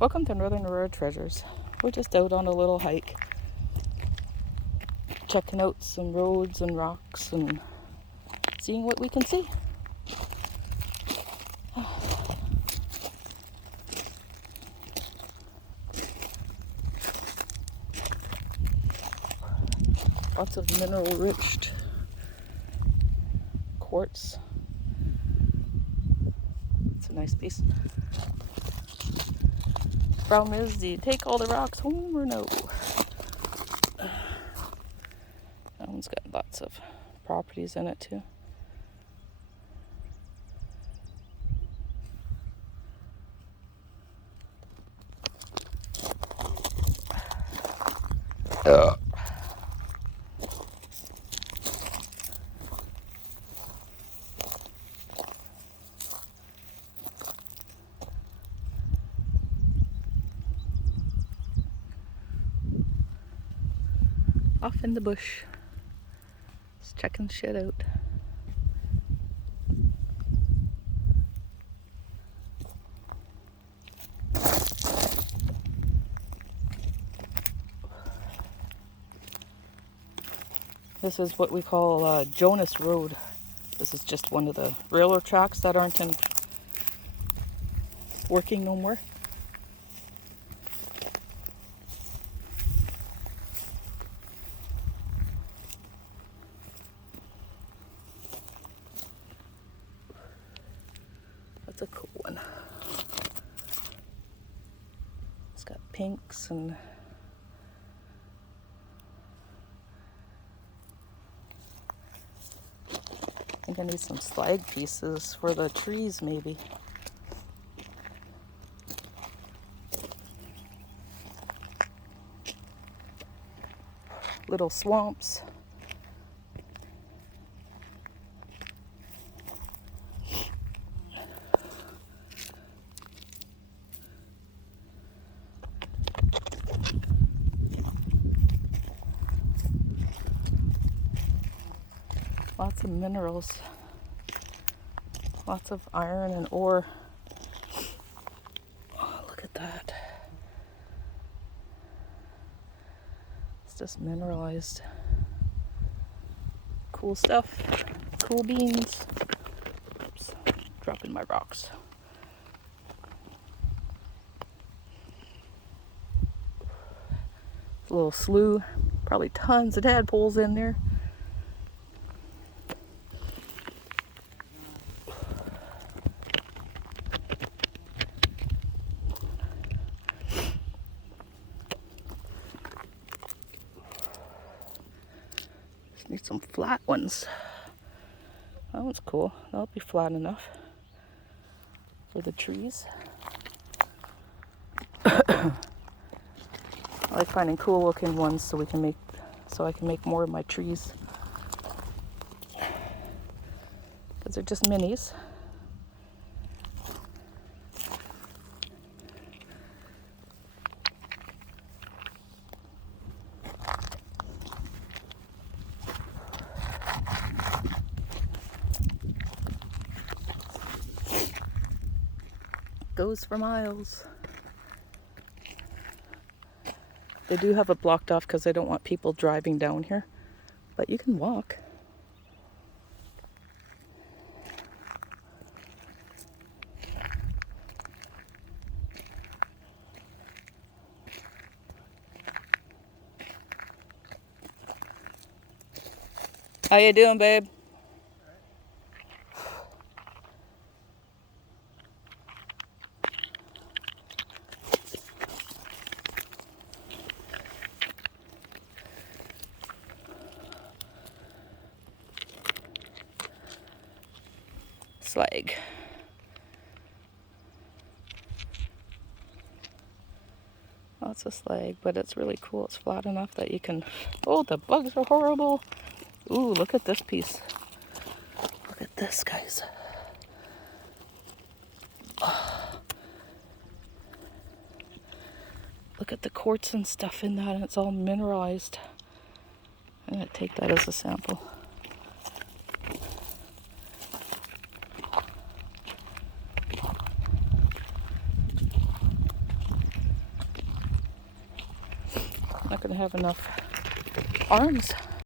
Welcome to Northern Aurora Treasures. We're just out on a little hike, checking out some roads and rocks and seeing what we can see. Lots of mineral-rich quartz. It's a nice piece. Problem is, do you take all the rocks home or no? That one's got lots of properties in it too. Off in the bush, just checking shit out. This is what we call Jonas Road. This is just one of the railroad tracks that aren't working no more. That's a cool one. It's got pinks and I think I need some slag pieces for the trees maybe. Little swamps. Lots of minerals. Lots of iron and ore. Oh, look at that. It's just mineralized. Cool stuff. Cool beans. Oops, dropping my rocks. It's a little slough. Probably tons of tadpoles in there. Need some flat ones. That one's cool. That'll be flat enough for the trees. I like finding cool looking ones so I can make more of my trees. Because they're just minis. Goes for miles. They do have it blocked off because they don't want people driving down here, but you can walk. How you doing, babe? Slag. Lots of slag, but it's really cool. It's flat enough that you can... Oh, the bugs are horrible. Ooh, look at this piece. Look at this, guys. Oh. Look at the quartz and stuff in that, and it's all mineralized. I'm going to take that as a sample. not going to have enough arms